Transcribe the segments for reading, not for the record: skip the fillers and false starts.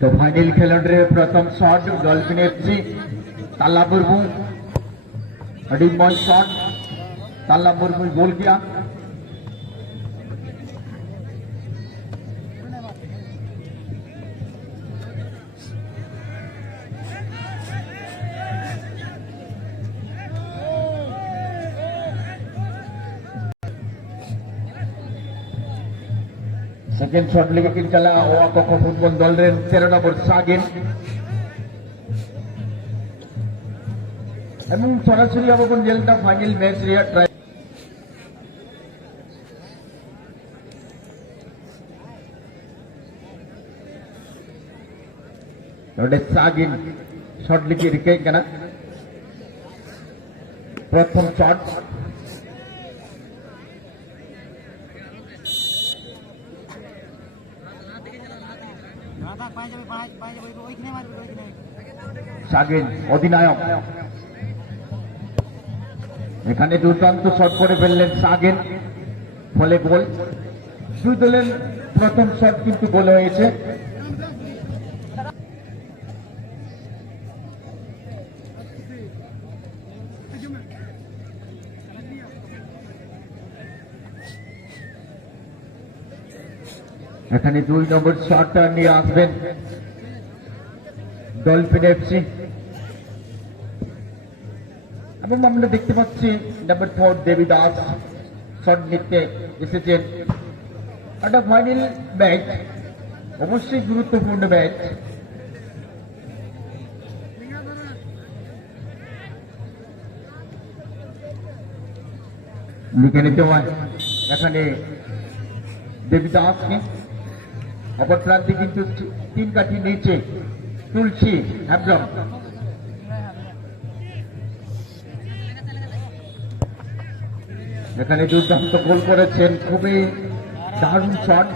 तो फाइनल खेलोंडे प्रथम shot dolphin FC ताला मुर्मू अडिमय शॉट ताला मुर्मू गोल किया। सेकेंड शॉट लेके किन चला ओआकोको फुटबल दल रे 13 नंबर सागिन এবং সরাসরি আবকন জেলটা ফাইনাল ম্যাচ রিয়া ট্রাই নডে সাগিন শট লিখে রিকে কেনা প্রথম শট সাগিন অধিনায়ক এখানে দুর্দান্ত শট করে ফেললেন সাগিন ফলে গোল দুই দলের প্রথম শট কিন্তু গোল হয়েছে। এখানে 2 নম্বর শটটা নিয়ে আসবেন ডলফিন এফসি এবং আমরা দেখতে পাচ্ছি নাম্বার 4 দেবীদাস শট নিতে এসেছেন। একটা ফাইনাল ম্যাচ অবশ্যই গুরুত্বপূর্ণ ম্যাচ। লিখে নিতে হয় এখানে দেবীদাসকে অপর প্রান্তে কিন্তু 3 কাঠি নিচে তুলসী হ্যাব্রম এখানে দুর্দান্ত গোল করেছেন খুবই দারুণ শট।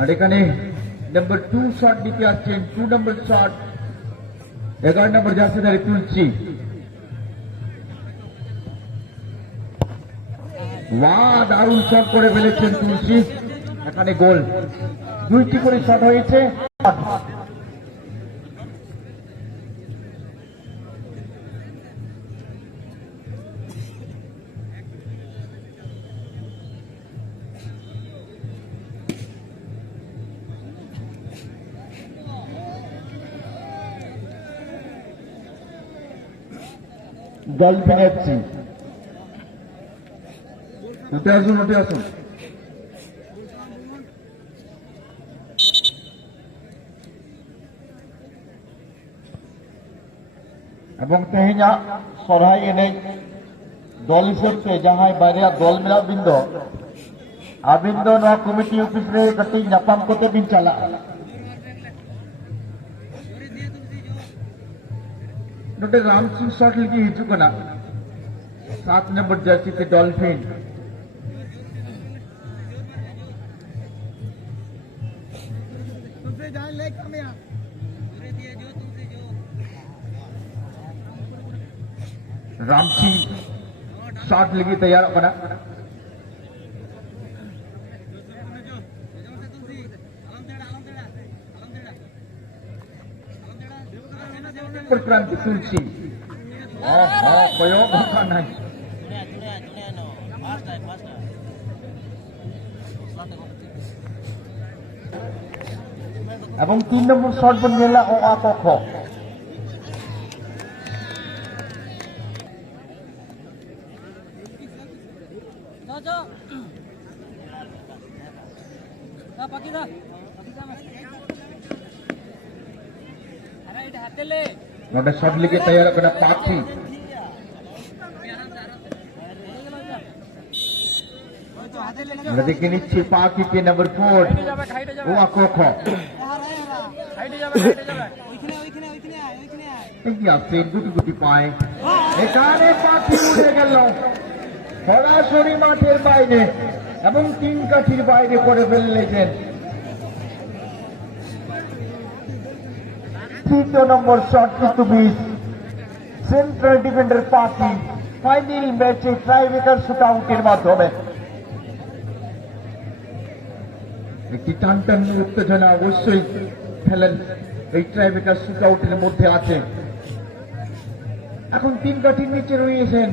আর এখানে নাম্বার 2 শট নিতে আসছেন 2 নম্বর শট 11 নম্বর জার্সিধারী তুলসী। ওয়াও দারুণ শট করে ফেলেছেন তুলসী এখানে গোল 2টি করে শট হয়েছে। ডলফিন এফসি উঠে আসুন এবং তেহিনা সরহাই এনে দল হিসেবে যাহাই বাইরে দল মেলা বৃন্দ আবৃন্দ নয়া কমিটি অফিস রে কটি নাপাম কোতে দিন চালা नोटे राम सिंह शॉट लिखी हिजू ना 7 नंबर जर्सी पे डॉल्फिन राम सिंह शॉट लिखी तैयार होना क्रांति तुलसी प्रयोग होगा नहीं এবং 3 নম্বর শট বনেলা ওআকোকো नोटे शॉट लेके तैयार करना पाखी আমরা দেখে নিচ্ছি পাকিকে নাম্বার 4 ও আকক গুটি গুটি পায় এখানে পাখি উড়ে গেল সরাসরি মাঠের বাইরে এবং 3 কাঠির বাইরে করে ফেললেছেন। 3 নম্বর শট কিন্তু মিস। সেন্ট্রাল ডিফেন্ডার পাখি ফাইনাল ম্যাচে ট্রাইব্রেকার শুট আউটের মাধ্যমে একটি টানটান উত্তেজনা অবশ্যই খেলেন এই ট্রাইব্রেকার শুট আউটের মধ্যে আছে। এখন 3 কাঠির নিচে রয়েছেন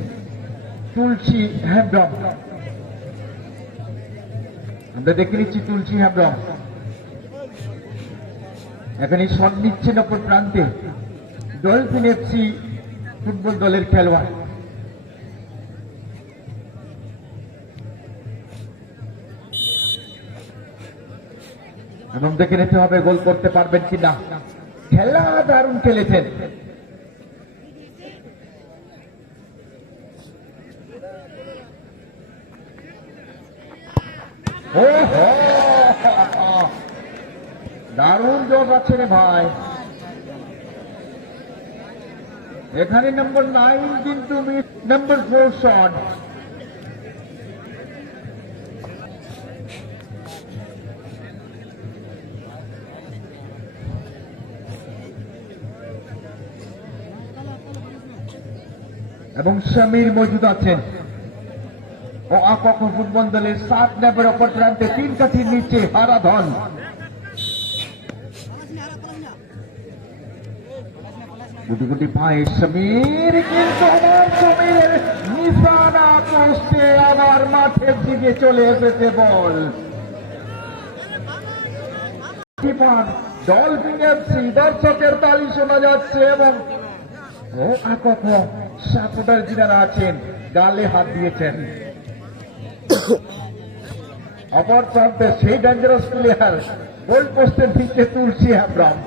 তুলসী হেমব্রম। আমরা দেখে নিচ্ছি তুলসী হেমব্রম এখানে শট নিচ্ছেন অপর প্রান্তে ডলফিন এফসি ফুটবল দলের খেলোয়াড়। এবং দেখে নিতে হবে গোল করতে পারবেন কিনা। খেলা দারুণ খেলেছেন। দারুণ জোর আছে রে ভাই। এখানে নাম্বার 9 কিন্তু মিস নাম্বার 4 শট। এবং সমীর মজুদ আছেন ও আকক ফুটবল দলের 7 নম্বর অপর প্রান্তে 3 কাঠির নিচে হারাধন। গুটি গুটি পায়ে সমীর কিন্তু আমার সমীরের নিশানা পোস্টে আবার মাঠের দিকে চলে এসেছে বল। ডলফিন এফসি দর্শকের তালি শোনা যাচ্ছে এবং ও আকক সাপোর্টার যারা আছেন গালে হাত দিয়েছেন। অপর প্রান্তে সেই ডেঞ্জারাস প্লেয়ার গোল পোস্টের নিচে তুলসী হেমব্রম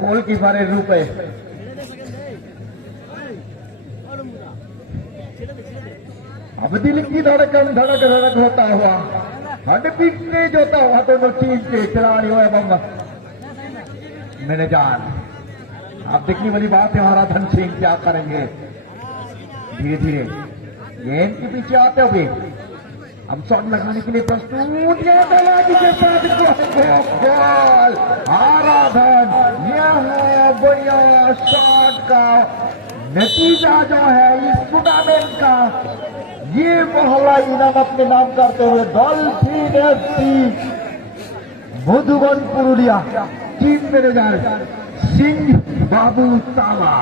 गोलकीपरेर रूपे। अब दिल की धड़कन धड़क धड़क होता हुआ हड बीट तेज होता हुआ दोनों टीम के खिलाड़ियों एवं मैनेजर। आप देखने वाली बात है हराधन सिंह क्या करेंगे। धीरे धीरे गेंद के पीछे आते हुए हम शॉट लगाने के लिए प्रस्तुत के साथ गोल। आराधन यह बढ़िया शॉट का नतीजा जो है इस टूर्नामेंट का ये मोहल्ला इनाम अपने नाम करते हुए dolphin FC Madhuban Purulia team manager Singh Babu ताला।